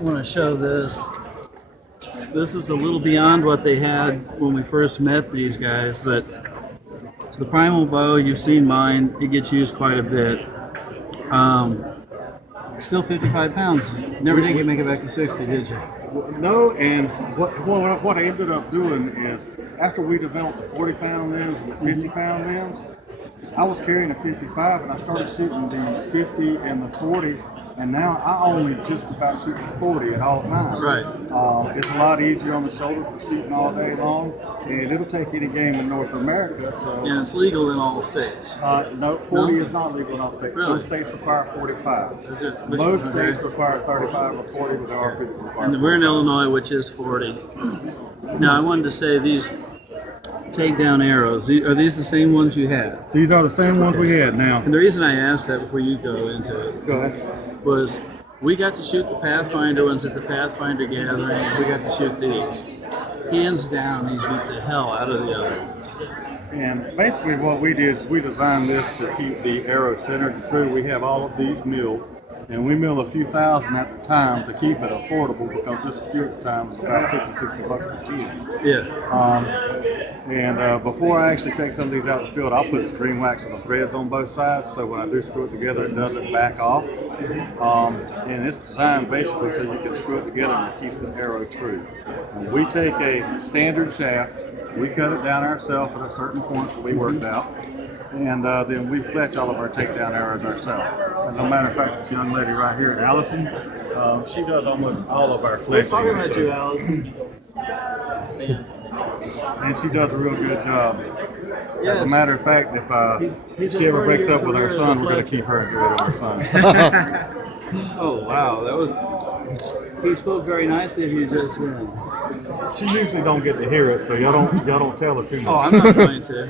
want to show this. This is a little beyond what they had when we first met these guys, but the Primal bow, you've seen mine, it gets used quite a bit. Still 55 pounds. Never did make it back to 60, did you? No, and what I ended up doing is, after we developed the 40-pound limbs and the 50-pound limbs, I was carrying a 55 and I started shooting the 50 and the 40, and now I only just about shoot the 40 at all times. Right. It's a lot easier on the shoulder for shooting all day long, and it'll take any game in North America. So yeah, it's legal in all states. No, 40 is not legal in all states. Really? Some states require 45. Most states require 35 or 40, but there are people who require. And we're in Illinois, which is 40. Now, I wanted to say these takedown arrows, are these the same ones you had? These are the same ones we had now. And the reason I asked that before you go into it, go ahead, was we got to shoot the Pathfinder ones at the Pathfinder gathering. We got to shoot these. Hands down, these beat the hell out of the other ones. And basically what we did is we designed this to keep the arrow centered and true. We have all of these milled, and we mill a few thousand at the time to keep it affordable, because just a few at the time was about 50, 60 bucks a tee. Yeah. Before I actually take some of these out in the field, I'll put stream wax on the threads on both sides, so when I do screw it together, it doesn't back off. And it's designed basically so you can screw it together and it keeps the arrow true. And we take a standard shaft, we cut it down ourselves at a certain point that we worked out, and then we fletch all of our takedown arrows ourselves. As a matter of fact, this young lady right here, Allison, she does almost all of our fletching. Talking about you, Allison. And she does a real good job. Yes. As a matter of fact, if she ever breaks up with her son, we're going to keep her and get her son. Oh, wow. That was. He spoke very nicely of you just then. She usually don't get to hear it, so y'all don't tell her too much. Oh, I'm not going to.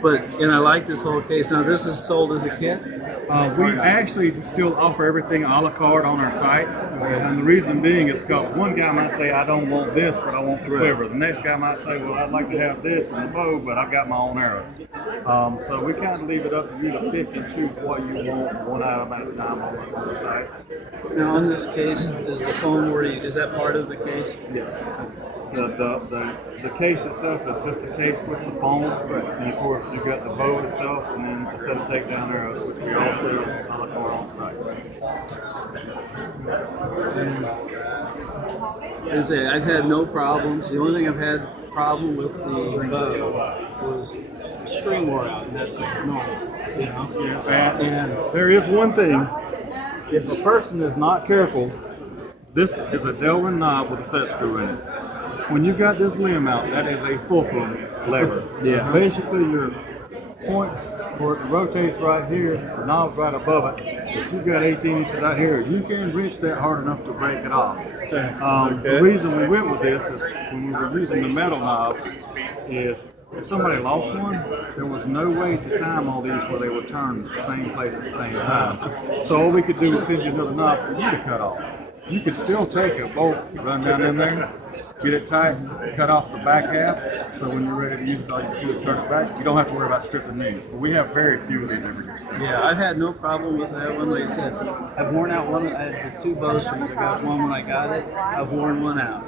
But, and I like this whole case. Now, this is sold as a kit? We actually still offer everything a la carte on our site. And the reason being is because one guy might say, I don't want this, but I want the quiver. The next guy might say, well, I'd like to have this and the bow, but I've got my own arrows. So we kind of leave it up to you to pick and choose what you want, one item at a time on the site. Now, in this case, is the foam is that part of the case? Yes. The case itself is just the case with the foam, and of course you've got the bow itself, and then a set of takedown arrows, which we also a la carte on site. I've had no problems. The only thing I've had problem with the bow was string wore out, and that's normal, you know. Yeah, and there is one thing: if a person is not careful, this is a Delrin knob with a set screw in it. When you've got this limb out, that is a fulcrum lever. Yeah. Basically, your point where it rotates right here, the knob's right above it. If you've got 18 inches out here, you can wrench that hard enough to break it off. The reason we went with this is when we were using the metal knobs is if somebody lost one, there was no way to time all these where they would turn the same place at the same time. So all we could do was send you another knob for you to cut off. You could still take a bolt, run down in there, get it tight, cut off the back half, so when you're ready to use it, all you do is turn it back. You don't have to worry about stripping these, but we have very few of these every year. Yeah, I've had no problem with that one. Like I said, I've worn out one. I had the two bowstrings. I got one when I got it. I've worn one out.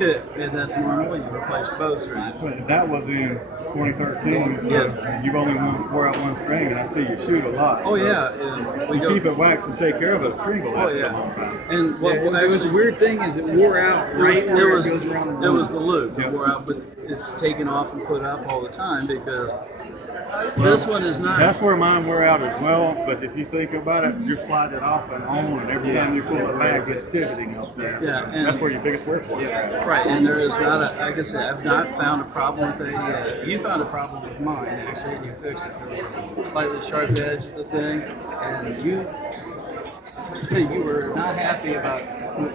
And that's normal when you replace bowstrings. That was in 2013, so yes. You've only wore out one string, and I see you shoot a lot. Oh, so yeah. We keep it waxed and take care of it. String will last a long time. And There was a weird thing is it wore out right where it goes around the loop. It was the loop. It wore out, but it's taken off and put up all the time because this one is not. That's where mine wore out as well, but if you think about it, you slide it off and on, and every time you pull it back, it's pivoting up there. Yeah, so that's where your biggest work was. Yeah, right, and there is not a, like I said, I've not found a problem with it yet. You found a problem with mine, actually, and you fixed it. There was a slightly sharp edge of the thing, and you were not happy about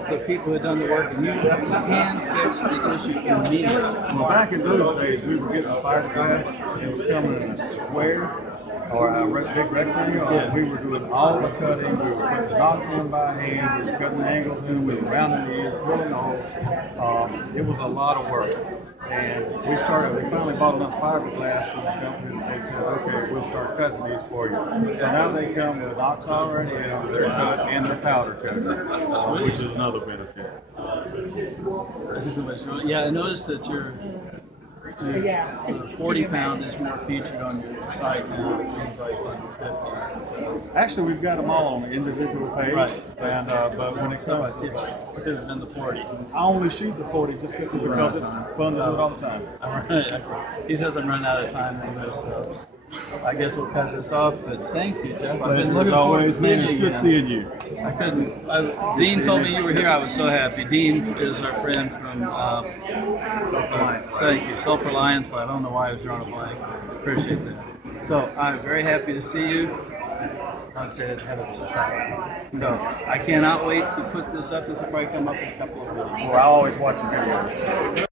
the people who had done the work, and you hand-fixed the issue immediately. Well, back in those days, we were getting a fiberglass. It was coming in a square or a big rectangle. Yeah. We were doing all the cutting. We were putting the knots in by hand. We were cutting the angles in. We were rounding the edge, drilling the holes. It was a lot of work. And we finally bought enough fiberglass from the company that they said, okay, we'll start cutting these for you. And now they come with knocks already in, they're cut, and they're powder coated, which is another benefit. This is yeah, I noticed that your 40-pound is more featured on your side now. It seems like on your 50s. And so. Actually, we've got them all on the individual page. Right. And but when it So I comes, see it has been the 40. I only shoot the 40 just simply because it's fun to do it all the time. All right. He says I'm running out of time anyway, so I guess we'll cut this off. But thank you, Jeff. I've been looking forward to seeing you It's good again. seeing you. I couldn't. Dean told me you were here. I was so happy. Dean is our friend from Self-Reliance. Thank you, Self-Reliance. I don't know why I was drawing a blank. Appreciate that. So I'm very happy to see you. I'd say that's head of society. So I cannot wait to put this up. This will probably come up in a couple of weeks. Well, I always watch the video.